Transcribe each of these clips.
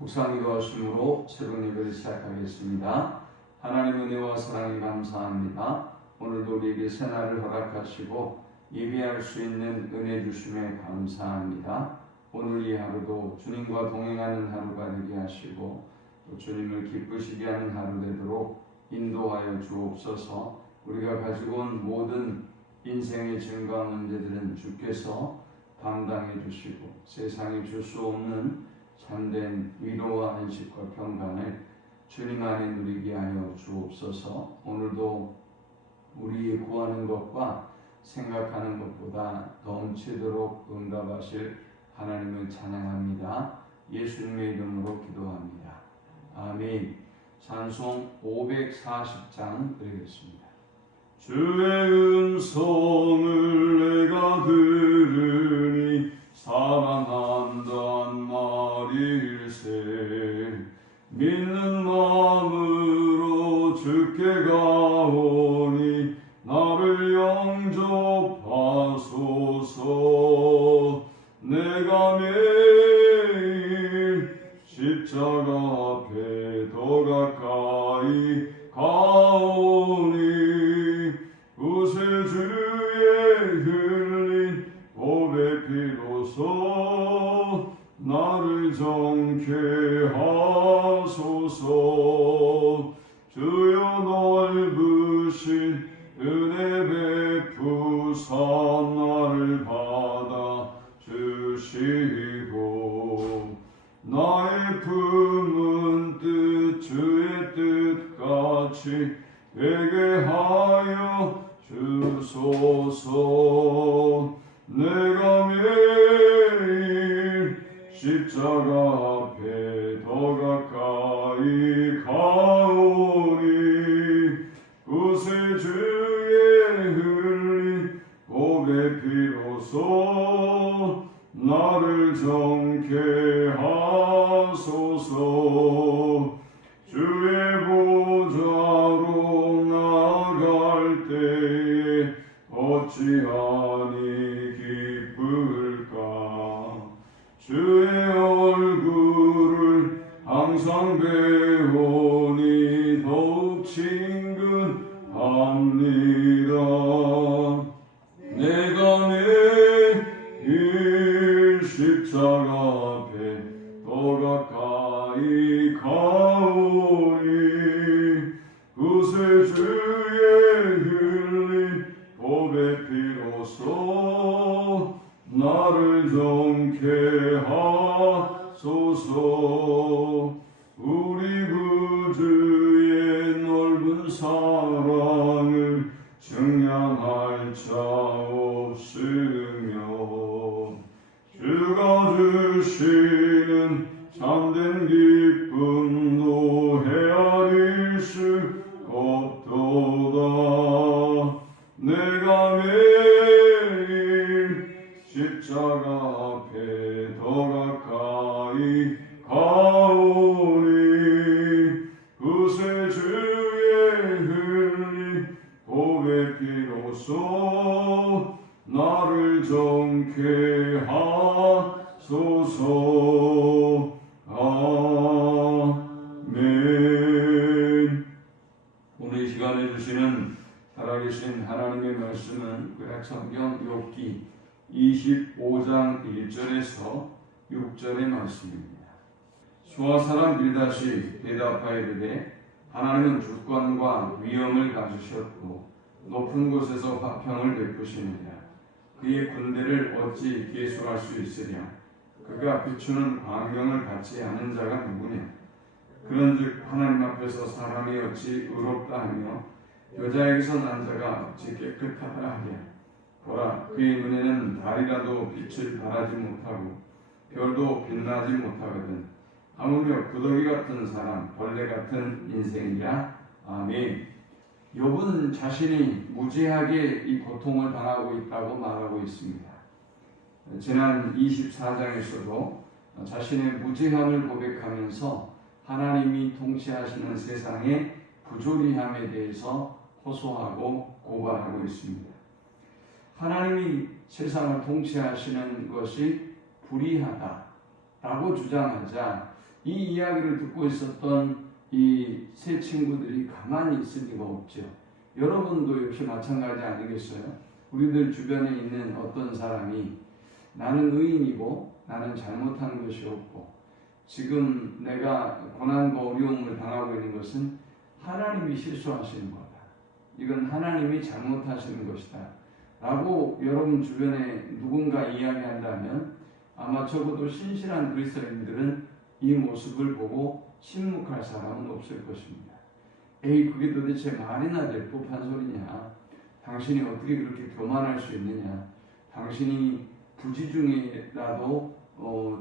묵상기도 하심으로 새로운 예배를 시작하겠습니다. 하나님 은혜와 사랑에 감사합니다. 오늘도 우리에게 새날을 허락하시고 예배할 수 있는 은혜 주심에 감사합니다. 오늘 이 하루도 주님과 동행하는 하루가 되게 하시고 또 주님을 기쁘시게 하는 하루 되도록 인도하여 주옵소서. 우리가 가지고 온 모든 인생의 증과 문제들은 주께서 담당해 주시고 세상에 줄 수 없는 참된 위로와 안식과 평강을 주님 안에 누리게 하여 주옵소서. 오늘도 우리의 구하는 것과 생각하는 것보다 넘치도록 응답하실 하나님을 찬양합니다. 예수님의 이름으로 기도합니다. 아멘. 찬송 540장 드리겠습니다. 주의 음성을 내가 들으니 사랑한단 말일세. 믿는 마음으로 주께 가오니 나를 영접하소서. 내가 매일 십자가 앞에 더 가까이 가오니 구세주의 흘린 보배 피로써 나를 정케 하소서. 주여 넓으신 은혜 베푸사 나를 받아 주시고 나의 품은 뜻 주의 뜻같이 되게 하여 주소서. 내가 매일 십자가 앞에 더 가까이 가오니 구세주의 흘린 보배 피로써 나를 정케 하소서. 주의 보좌로 나갈 때에 어찌하니 기쁠까. 주의 얼굴을 항상 배우니 더욱 친근합니다. 내가 매일 십자가 앞에 더 가까이 가오니 구세주의 흘린 보배 피로써 나를 정케 하소서. 우리 구주의 넓은 사랑을 증량할 자 없으며 주가 주시는 참된 기쁨도 헤아릴 수 없도다. 내가 매일 십자가 앞에 더 가까이 가오니 구세주의 흘린 보배 피로써 나를 정케 하소서. 아멘. 오늘 이 시간에 주시는 살아계신 하나님의 말씀은 구약 성경 욥기 25장 1절에서 6절의 말씀입니다. 수아 사람 빌닷이 대답하여 이르되 하나님은 주권과 위엄을 가지셨고 높은 곳에서 화평을 베푸시느냐. 그의 군대를 어찌 계수할 수 있으랴. 그가 비추는 광명을 갖지 않은 자가 누구냐. 그런즉 하나님 앞에서 사람이 어찌 의롭다 하며 여자에게서 난 자가 어찌 깨끗하다 하랴. 보라, 그의 눈에는 달이라도 빛을 발하지 못하고 별도 빛나지 못하거든. 하물며 구더기 같은 사람, 벌레 같은 인생이야. 아멘. 욥은 자신이 무지하게 이 고통을 당하고 있다고 말하고 있습니다. 지난 24장에서도 자신의 무지함을 고백하면서 하나님이 통치하시는 세상의 부조리함에 대해서 호소하고 고발하고 있습니다. 하나님이 세상을 통치하시는 것이 불의하다라고 주장하자 이 이야기를 듣고 있었던 이 세 친구들이 가만히 있을 리가 없죠. 여러분도 역시 마찬가지 아니겠어요? 우리들 주변에 있는 어떤 사람이 나는 의인이고 나는 잘못한 것이 없고 지금 내가 고난과 어려움을 당하고 있는 것은 하나님이 실수하시는 거다. 이건 하나님이 잘못하시는 것이다. 라고 여러분 주변에 누군가 이야기한다면 아마 적어도 신실한 그리스도인들은 이 모습을 보고 침묵할 사람은 없을 것입니다. 에이, 그게 도대체 말이나 될 법한 소리냐? 당신이 어떻게 그렇게 교만할 수 있느냐? 당신이 부지 중에라도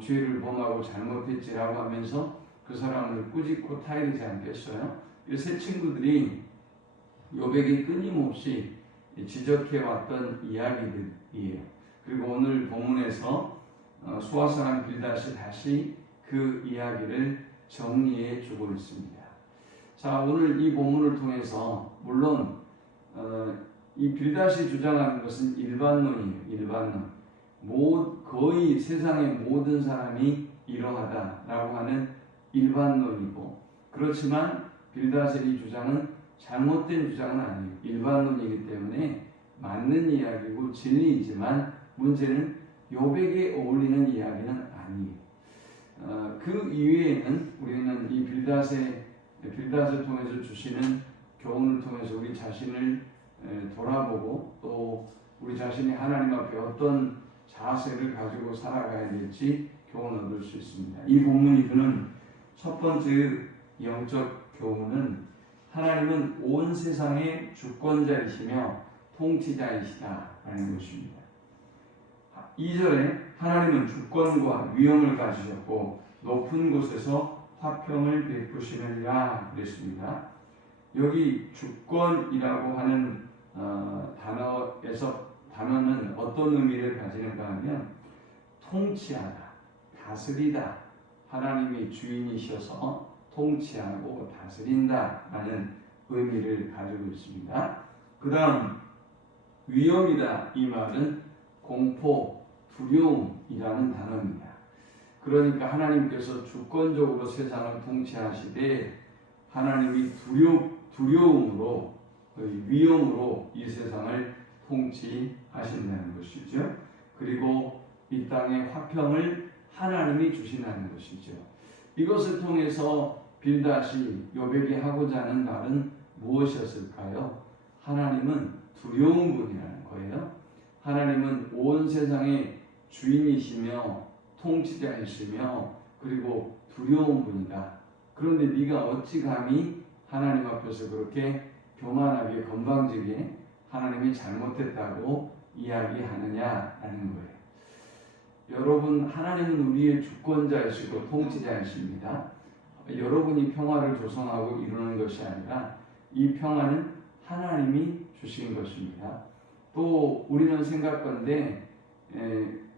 죄를 범하고 잘못했지라고 하면서 그 사람을 꾸짖고 타이르지 않겠어요? 이 세 친구들이 욥에게 끊임없이 지적해왔던 이야기들이에요. 그리고 오늘 본문에서 수아사람 빌닷이 다시 그 이야기를 정리해 주고 있습니다. 자, 오늘 이 본문을 통해서 물론 이 빌닷이 주장하는 것은 일반론이에요. 일반론. 거의 세상의 모든 사람이 이러하다라고 하는 일반론이고, 그렇지만 빌닷의 이 주장은 잘못된 주장은 아니에요. 일반론이기 때문에 맞는 이야기고 진리이지만 문제는 욥에게 어울리는 이야기는 아니에요. 그 이외에는 우리는 이 빌닷을 통해서 주시는 교훈을 통해서 우리 자신을 돌아보고 또 우리 자신이 하나님 앞에 어떤 자세를 가지고 살아가야 될지 교훈을 얻을 수 있습니다. 이 본문이 주는 첫 번째 영적 교훈은 하나님은 온 세상의 주권자이시며 통치자이시다라는 것입니다. 2절에 하나님은 주권과 위엄을 가지셨고 높은 곳에서 화평을 베푸시느니라 그랬습니다. 여기 주권이라고 하는 단어는 어떤 의미를 가지는가 하면 통치하다, 다스리다, 하나님이 주인이셔서 통치하고 다스린다라는 의미를 가지고 있습니다. 그 다음 위엄이다, 이 말은 공포, 두려움이라는 단어입니다. 그러니까 하나님께서 주권적으로 세상을 통치하시되 하나님이 두려움으로 위엄으로 이 세상을 통치하신다는 것이죠. 그리고 이 땅에 화평을 하나님이 주신다는 것이죠. 이것을 통해서 빌닷이 욥에게 하고자 하는 말은 무엇이었을까요? 하나님은 두려운 분이라는 거예요. 하나님은 온 세상의 주인이시며 통치자이시며 그리고 두려운 분이다. 그런데 네가 어찌 감히 하나님 앞에서 그렇게 교만하게 건방지게 하나님이 잘못했다고 이야기하느냐라는 거예요. 여러분, 하나님은 우리의 주권자이시고 통치자이십니다. 여러분이 평화를 조성하고 이루는 것이 아니라 이 평화는 하나님이 주신 것입니다. 또 우리는 생각건데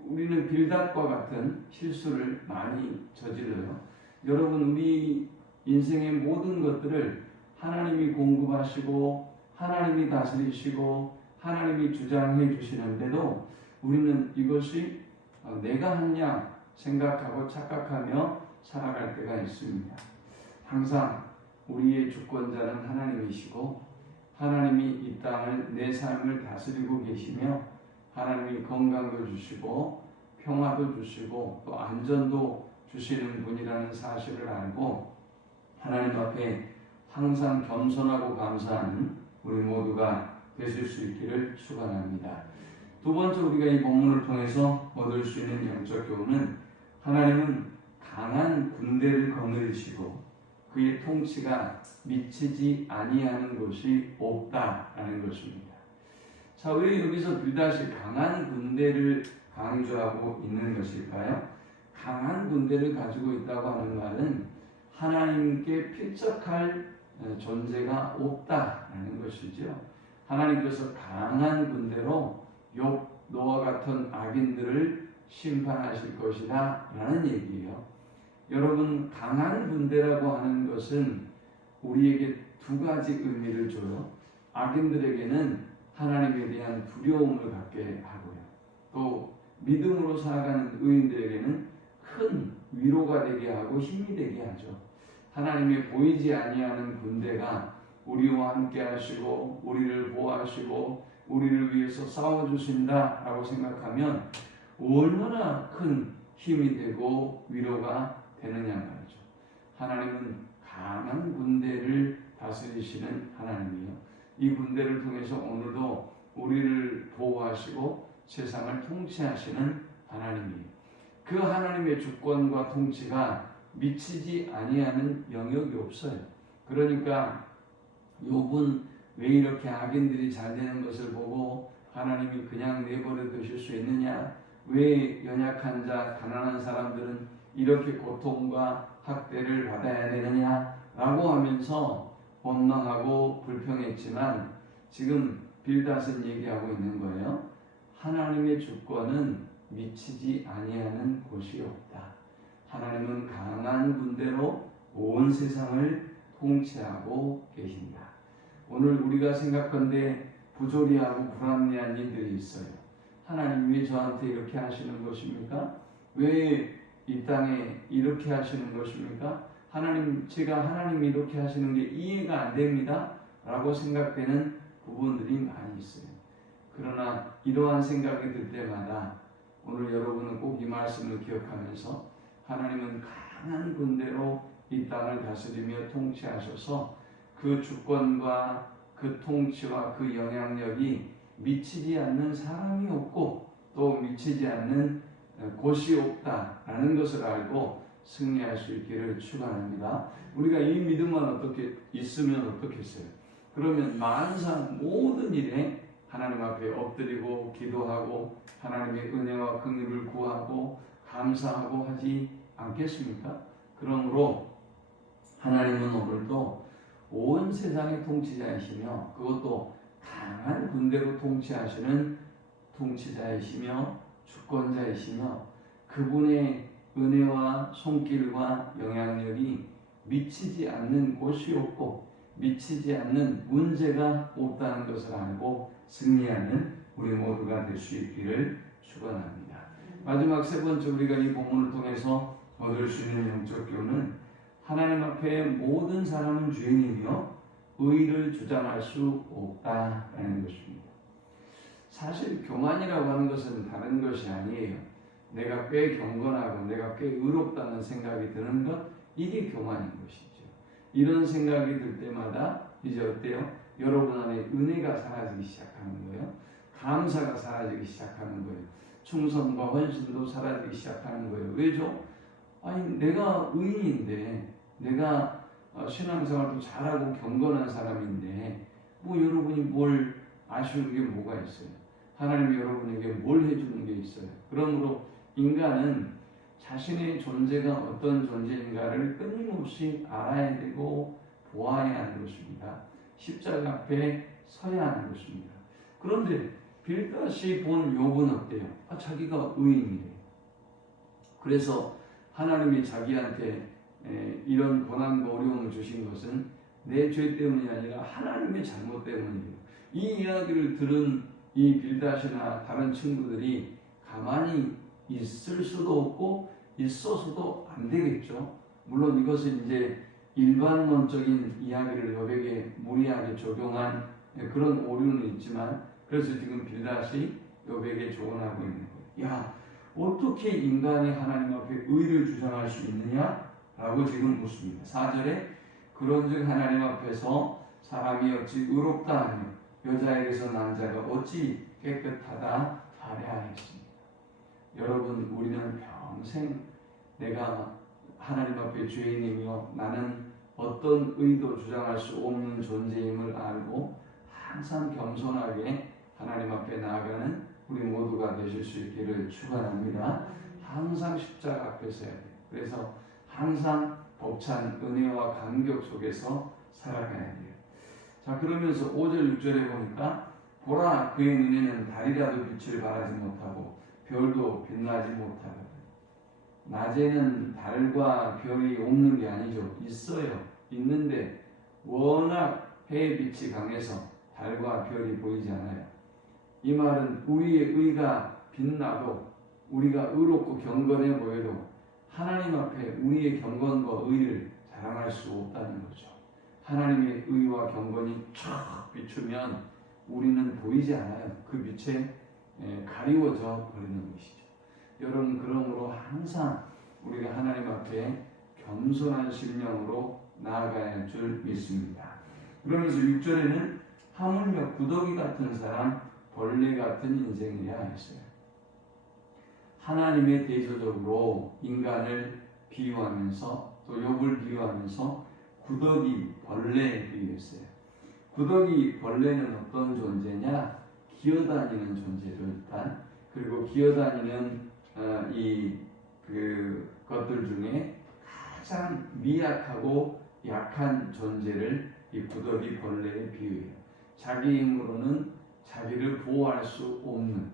우리는 빌닷과 같은 실수를 많이 저질러요. 여러분, 우리 인생의 모든 것들을 하나님이 공급하시고 하나님이 다스리시고 하나님이 주장해 주시는데도 우리는 이것이 내가 하냐 생각하고 착각하며 살아갈 때가 있습니다. 항상 우리의 주권자는 하나님이시고 하나님이 이 땅을 내 삶을 다스리고 계시며 하나님이 건강도 주시고 평화도 주시고 또 안전도 주시는 분이라는 사실을 알고 하나님 앞에 항상 겸손하고 감사하는 우리 모두가 되실 수 있기를 축원합니다. 두 번째 우리가 이 본문을 통해서 얻을 수 있는 영적 교훈은 하나님은 강한 군대를 거느리시고 그의 통치가 미치지 아니하는 곳이 없다라는 것입니다. 자, 왜 여기서 빌닷이 강한 군대를 강조하고 있는 것일까요? 강한 군대를 가지고 있다고 하는 말은 하나님께 필적할 존재가 없다라는 것이죠. 하나님께서 강한 군대로 욥, 노아 같은 악인들을 심판하실 것이다 라는 얘기예요. 여러분, 강한 군대라고 하는 것은 우리에게 두 가지 의미를 줘요. 악인들에게는 하나님에 대한 두려움을 갖게 하고요. 또 믿음으로 살아가는 의인들에게는 큰 위로가 되게 하고 힘이 되게 하죠. 하나님의 보이지 아니하는 군대가 우리와 함께 하시고 우리를 보호하시고 우리를 위해서 싸워주신다라고 생각하면 얼마나 큰 힘이 되고 위로가 되느냐 말이죠. 하나님은 강한 군대를 다스리시는 하나님이요. 이 군대를 통해서 오늘도 우리를 보호하시고 세상을 통치하시는 하나님이에요. 그 하나님의 주권과 통치가 미치지 아니하는 영역이 없어요. 그러니까 욥은 왜 이렇게 악인들이 잘 되는 것을 보고 하나님이 그냥 내버려 두실 수 있느냐? 왜 연약한 자, 가난한 사람들은 이렇게 고통과 학대를 받아야 되느냐? 라고 하면서 원망하고 불평했지만 지금 빌닷은 얘기하고 있는 거예요. 하나님의 주권은 미치지 아니하는 곳이 없다. 하나님은 강한 군대로 온 세상을 통치하고 계신다. 오늘 우리가 생각한데 부조리하고 불합리한 일들이 있어요. 하나님 왜 저한테 이렇게 하시는 것입니까? 왜 이 땅에 이렇게 하시는 것입니까? 하나님, 제가 하나님이 이렇게 하시는 게 이해가 안 됩니다. 라고 생각되는 부분들이 많이 있어요. 그러나 이러한 생각이 들 때마다 오늘 여러분은 꼭 이 말씀을 기억하면서 하나님은 강한 군대로 이 땅을 다스리며 통치하셔서 그 주권과 그 통치와 그 영향력이 미치지 않는 사람이 없고 또 미치지 않는 곳이 없다라는 것을 알고 승리할 수 있기를 축원합니다. 우리가 이 믿음만 어떻게 있으면 어떻겠어요? 그러면 만상 모든 일에 하나님 앞에 엎드리고 기도하고 하나님의 은혜와 긍휼을 구하고 감사하고 하지 않겠습니까? 그러므로 하나님은 오늘도 온 세상의 통치자이시며 그것도 강한 군대로 통치하시는 통치자이시며 주권자이시며 그분의 은혜와 손길과 영향력이 미치지 않는 곳이 없고 미치지 않는 문제가 없다는 것을 알고 승리하는 우리 모두가 될 수 있기를 축원합니다. 마지막 세 번째 우리가 이 본문을 통해서 얻을 수 있는 영적 교훈은 하나님 앞에 모든 사람은 죄인이며 의를 주장할 수 없다라는 것입니다. 사실 교만이라고 하는 것은 다른 것이 아니에요. 내가 꽤 경건하고 내가 꽤 의롭다는 생각이 드는 것, 이게 교만인 것이죠. 이런 생각이 들 때마다 이제 어때요? 여러분 안에 은혜가 사라지기 시작하는 거예요. 감사가 사라지기 시작하는 거예요. 충성과 헌신도 사라지기 시작하는 거예요. 왜죠? 아니 내가 의인인데 내가 신앙생활도 잘하고 경건한 사람인데 뭐 여러분이 뭘 아쉬운 게 뭐가 있어요? 하나님이 여러분에게 뭘 해주는 게 있어요? 그러므로 인간은 자신의 존재가 어떤 존재인가를 끊임없이 알아야 되고 보아야 하는 것입니다. 십자가 앞에 서야 하는 것입니다. 그런데 빌닷이 본 욥은 어때요? 자기가 의인이래요. 그래서 하나님이 자기한테 이런 고난과 어려움을 주신 것은 내 죄 때문이 아니라 하나님의 잘못 때문이에요. 이 이야기를 들은 이 빌닷이나 다른 친구들이 가만히 있을 수도 없고 있어서도 안 되겠죠. 물론 이것은 이제 일반론적인 이야기를 욥에게 무리하게 적용한 그런 오류는 있지만 그래서 지금 빌닷이 욥에게 조언하고 있는 거예요. 야, 어떻게 인간이 하나님 앞에 의를 주장할 수 있느냐? 라고 지금 묻습니다. 4절에 그런즉 하나님 앞에서 사람이 어찌 의롭다 하며 여자에게서 난 자가 어찌 깨끗하다 하랴 했습니다. 여러분, 우리는 평생 내가 하나님 앞에 죄인이며 나는 어떤 의도 주장할 수 없는 존재임을 알고 항상 겸손하게 하나님 앞에 나아가는 우리 모두가 되실 수 있기를 축원합니다. 항상 십자가 앞에 서야 돼요. 그래서 항상 벅찬 은혜와 감격 속에서 살아가야 돼요. 자, 그러면서 5절 6절에 보니까 보라 그의 눈에는 달이라도 빛을 발하지 못하고 별도 빛나지 못하거든. 낮에는 달과 별이 없는 게 아니죠. 있어요. 있는데 워낙 해의 빛이 강해서 달과 별이 보이지 않아요. 이 말은 우리의 의가 빛나도 우리가 의롭고 경건해 보여도 하나님 앞에 우리의 경건과 의를 자랑할 수 없다는 거죠. 하나님의 의와 경건이 쫙 비추면 우리는 보이지 않아요. 그 빛에 가리워져 버리는 것이죠. 여러분, 그러므로 항상 우리가 하나님 앞에 겸손한 심령으로 나아가야 할 줄 믿습니다. 그러면서 6절에는 하물며 구더기 같은 사람, 벌레 같은 인생이라 했어요. 하나님의 대조적으로 인간을 비유하면서 또 욥을 비유하면서 구더기, 벌레에 비유했어요. 구더기, 벌레는 어떤 존재냐? 기어다니는 존재죠, 일단. 그리고 기어다니는 것들 중에 가장 미약하고 약한 존재를 이 구더기, 벌레에 비유해요. 자기 힘으로는 자기를 보호할 수 없는,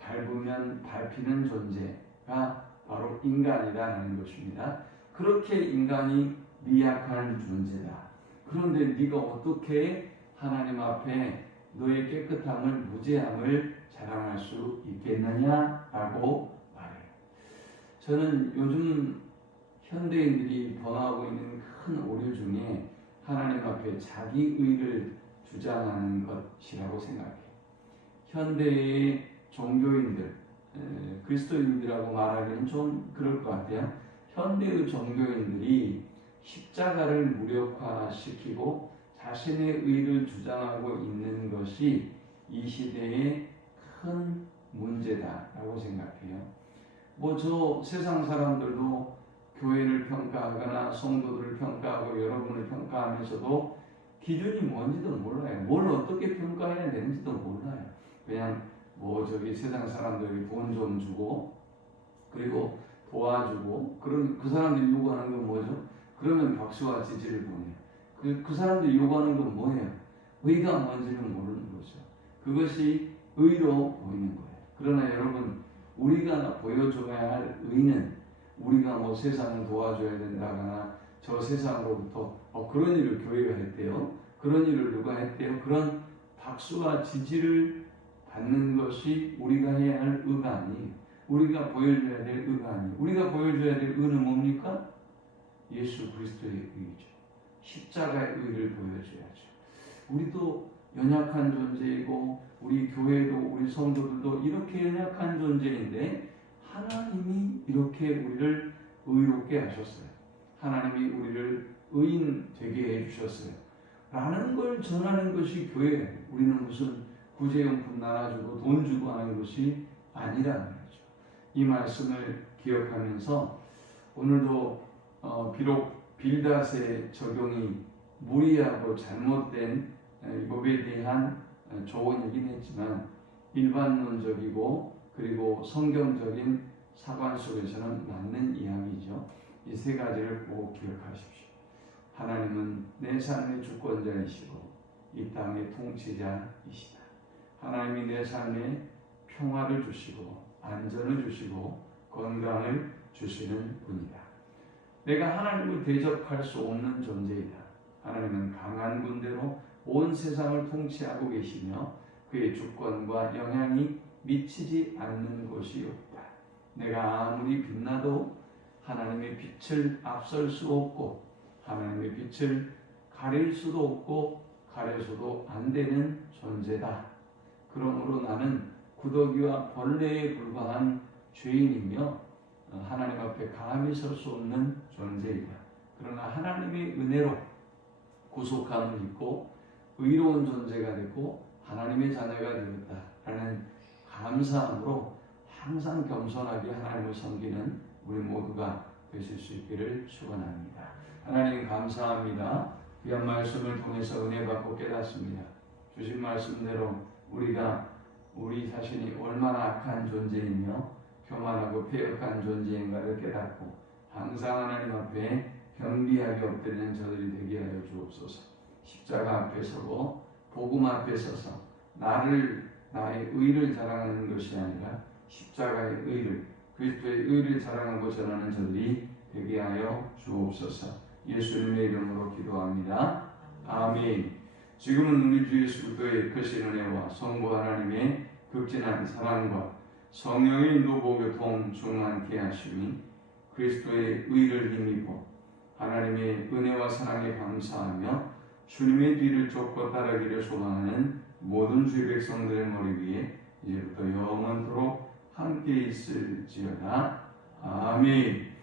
밟으면 밟히는 존재가 바로 인간이라는 것입니다. 그렇게 인간이 미약한 존재다. 그런데 네가 어떻게 하나님 앞에 너의 깨끗함을, 무죄함을 자랑할 수 있겠느냐라고 말해요. 저는 요즘 현대인들이 범하고 있는 큰 오류 중에 하나님 앞에 자기 의를 주장하는 것이라고 생각해요. 현대의 종교인들, 그리스도인들이라고 말하기는 좀 그럴 것 같아요. 현대의 종교인들이 십자가를 무력화시키고 자신의 의를 주장하고 있는 것이 이 시대의 큰 문제다라고 생각해요. 저 세상 사람들도 교회를 평가하거나 성도들을 평가하고 여러분을 평가하면서도 기준이 뭔지도 몰라요. 뭘 어떻게 평가해야 되는지도 몰라요. 그냥 세상 사람들이 돈 좀 주고 그리고 도와주고 그 사람들이 요구하는 건 뭐죠? 그러면 박수와 지지를 보내요. 그 사람들이 요구하는 건 뭐예요? 의가 뭔지는 모르는 거죠. 그것이 의로 보이는 거예요. 그러나 여러분, 우리가 보여줘야 할 의는 우리가 세상을 도와줘야 된다거나 저 세상으로부터 그런 일을 교회가 했대요. 그런 일을 누가 했대요. 그런 박수와 지지를 받는 것이 우리가 해야 할 의가 아니에요. 우리가 보여줘야 될 의가 아니에요. 우리가 보여줘야 될 의는 뭡니까? 예수 그리스도의 의죠. 십자가의 의를 보여줘야죠. 우리도 연약한 존재이고 우리 교회도 우리 성도들도 이렇게 연약한 존재인데 하나님이 이렇게 우리를 의롭게 하셨어요. 하나님이 우리를 의인 되게 해주셨어요. 라는 걸 전하는 것이 교회예요. 우리는 무슨 구제용품 나눠주고 돈 주고 하는 것이 아니라는 거죠. 이 말씀을 기억하면서 오늘도 비록 빌닷의 적용이 무리하고 잘못된 욥에 대한 조언이긴 했지만 일반론적이고 그리고 성경적인 사관 속에서는 맞는 이야기죠. 이 세 가지를 꼭 기억하십시오. 하나님은 내 삶의 주권자이시고 이 땅의 통치자이시다. 하나님이 내 삶에 평화를 주시고 안전을 주시고 건강을 주시는 분이다. 내가 하나님을 대적할 수 없는 존재이다. 하나님은 강한 군대로 온 세상을 통치하고 계시며 그의 주권과 영향이 미치지 않는 곳이 없다. 내가 아무리 빛나도 하나님의 빛을 앞설 수 없고 하나님의 빛을 가릴 수도 없고 가려서도 안 되는 존재다. 그러므로 나는 구더기와 벌레에 불과한 죄인이며 하나님 앞에 감히 설 수 없는 존재이다. 그러나 하나님의 은혜로 구속함을 입고 의로운 존재가 되고 하나님의 자녀가 되었다라는 감사함으로 항상 겸손하게 하나님을 섬기는 우리 모두가 되실 수 있기를 축원합니다. 하나님 감사합니다. 귀한 말씀을 통해서 은혜 받고 깨닫습니다. 주신 말씀대로 우리가 우리 자신이 얼마나 악한 존재이며 교만하고 패역한 존재인가를 깨닫고 항상 하나님 앞에 겸비하게 엎드리는 저들이 되게 하여 주옵소서. 십자가 앞에 서고 복음 앞에 서서 나의 의를 자랑하는 것이 아니라 십자가의 의를, 그리스도의 의를 자랑하고 전하는 저들이 되게 하여 주옵소서. 예수님의 이름으로 기도합니다. 아멘. 지금은 우리 주 예수 그리스도의 크신 은혜와 성부 하나님의 극진한 사랑과 성령의 인도 보교통 충만케 하심이 그리스도의 의를 힘입어 하나님의 은혜와 사랑에 감사하며 주님의 뒤를 쫓고 따르기를 소망하는 모든 주의 백성들의 머리 위에 이제부터 영원토록 함께 있을지어다. 아멘.